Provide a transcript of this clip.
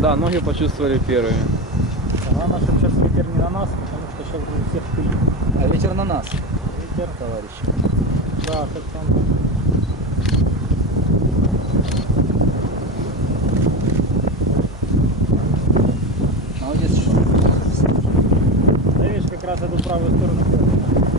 Да, ноги почувствовали первыми. Главное, чтобы сейчас ветер не на нас, потому что сейчас будет всех пыль. А ветер на нас, Ветер, товарищи. да, как там. Молодец, что. Да видишь, как раз эту правую сторону.